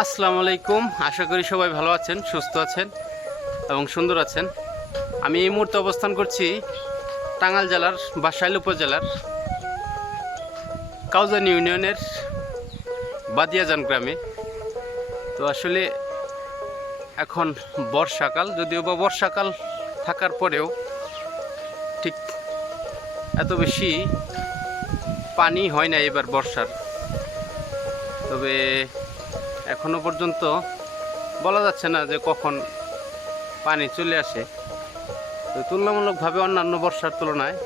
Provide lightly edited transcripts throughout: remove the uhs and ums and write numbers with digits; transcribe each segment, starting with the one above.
আসসালামু আলাইকুম। আশা করি সবাই ভালো আছেন, সুস্থ আছেন এবং সুন্দর আছেন। আমি এই মুহূর্তে অবস্থান করছি টাঙ্গাইল জেলার বাসাইল উপজেলার কাউজান ইউনিয়নের বাদিয়াজান গ্রামে। তো আসলে এখন বর্ষাকাল, যদিও বা বর্ষাকাল থাকার পরেও ঠিক এত বেশি পানি হয় না এবার বর্ষার। তবে এখনো পর্যন্ত বলা যাচ্ছে না যে কখন পানি চলে আসে। তো তুলনামূলকভাবে অন্যান্য বর্ষার তুলনায়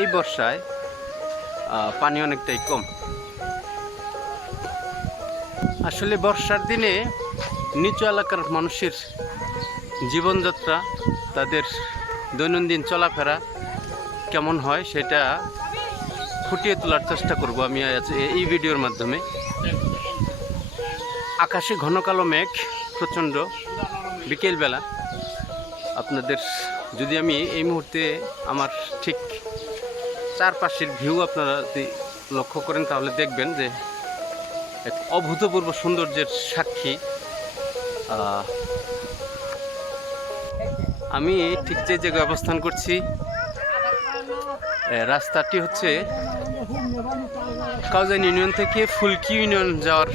এই বর্ষায় পানি অনেকটাই কম। আসলে বর্ষার দিনে নিচু এলাকার মানুষের জীবনযাত্রা, তাদের দৈনন্দিন চলাফেরা কেমন হয় সেটা ফুটিয়ে তোলার চেষ্টা করব আমি এই ভিডিওর মাধ্যমে। আকাশে ঘন কালো মেঘ, প্রচণ্ড বিকেলবেলা। আপনাদের যদি আমি এই মুহূর্তে আমার ঠিক চারপাশের ভিউ আপনারা যদি লক্ষ্য করেন তাহলে দেখবেন যে এক অভূতপূর্ব সৌন্দর্যের সাক্ষী। আমি ঠিক যে জায়গায় অবস্থান করছি, রাস্তাটি হচ্ছে কাউজান ইউনিয়ন থেকে ফুলকি ইউনিয়ন যাওয়ার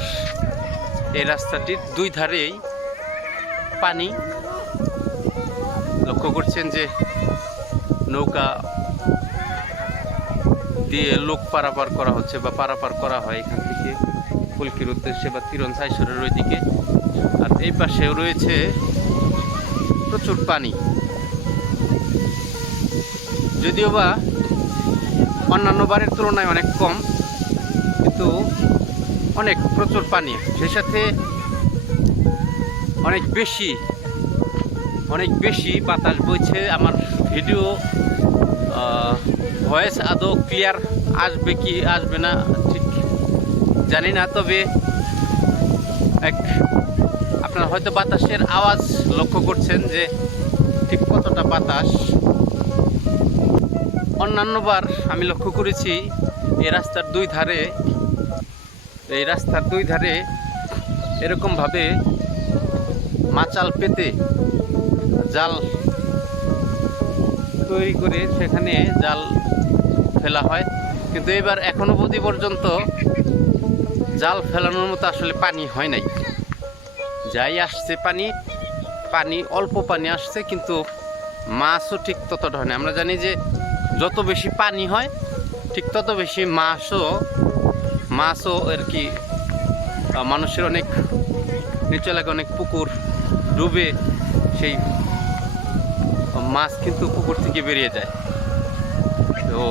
এই রাস্তাটির দুই ধারেই পানি। লক্ষ্য করছেন যে নৌকা দিয়ে লোক পারাপার করা হচ্ছে বা পারাপার করা হয় এখান থেকে ফুলকির উদ্দেশ্যে বা তিরন সাইসরের ওই দিকে। আর এই পাশেও রয়েছে প্রচুর পানি, যদিও বা অন্যান্য বারের তুলনায় অনেক কম, কিন্তু অনেক প্রচুর পানি। সেই সাথে অনেক বেশি বাতাস বইছে। আমার ভিডিও ভয়েস আদৌ ক্লিয়ার আসবে কি আসবে না ঠিক জানি না, তবে আপনারা হয়তো বাতাসের আওয়াজ লক্ষ্য করছেন যে ঠিক কতটা বাতাস। অন্যান্যবার আমি লক্ষ্য করেছি এই রাস্তার দুই ধারে এরকমভাবে মাচাল পেতে জাল তৈরি করে সেখানে জাল ফেলা হয়, কিন্তু এবার এখনো অবধি পর্যন্ত জাল ফেলানোর মতো আসলে পানি হয় নাই। যাই আসছে পানি অল্প পানি আসছে, কিন্তু মাছও ঠিক ততটা হয় না। আমরা জানি যে যত বেশি পানি হয় ঠিক তত বেশি মাছও আর কি, মানুষের অনেক নিচু এলাকায় অনেক পুকুর ডুবে সেই মাছ কিন্তু পুকুর থেকে বেরিয়ে যায়। তো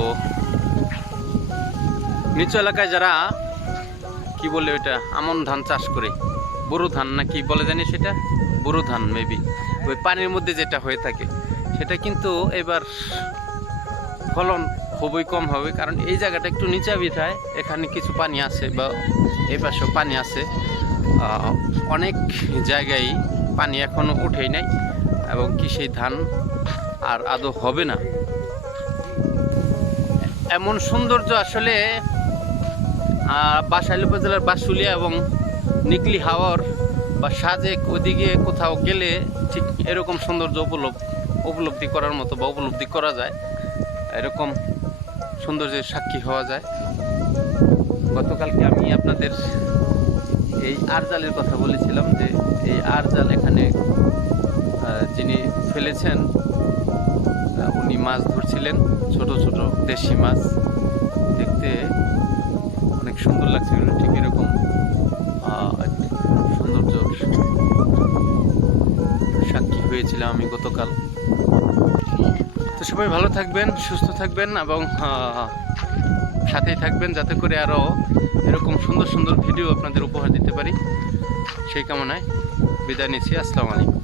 নিচু এলাকায় যারা কি বলে ওইটা আমন ধান চাষ করে, বোরো ধান না কি বলে জানি, সেটা বোরো ধান মেবি, ওই পানির মধ্যে যেটা হয়ে থাকে সেটা কিন্তু এবার ফলন খুবই কম হবে। কারণ এই জায়গাটা একটু নিচা বিধায় এখানে কিছু পানি আছে বা এই পাশেও পানি আছে, অনেক জায়গায় পানি এখনো ওঠেই নাই এবং কি সেই ধান আর আদৌ হবে না। এমন সৌন্দর্য আসলে বাসাইল উপজেলার বাসুলিয়া এবং নিকলি হাওর বা সাজেক ওদিকে কোথাও গেলে ঠিক এরকম সৌন্দর্য উপলব্ধি করার মতো বা উপলব্ধি করা যায়, এরকম সৌন্দর্যের সাক্ষী হওয়া যায়। গতকালকে আমি আপনাদের এই আরজালের কথা বলেছিলাম যে এই আরজাল এখানে যিনি ফেলেছেন উনি মাছ ধরছিলেন, ছোট ছোট দেশি মাছ, দেখতে অনেক সুন্দর লাগছিল। ঠিক এরকম সৌন্দর্য সাক্ষী হয়েছিলাম আমি গতকাল। তো সবাই ভালো থাকবেন, সুস্থ থাকবেন এবং সাথেই থাকবেন, যাতে করে আরও এরকম সুন্দর সুন্দর ভিডিও আপনাদের উপহার দিতে পারি। সেই কামনায় বিদায় নিচ্ছি। আসসালামু আলাইকুম।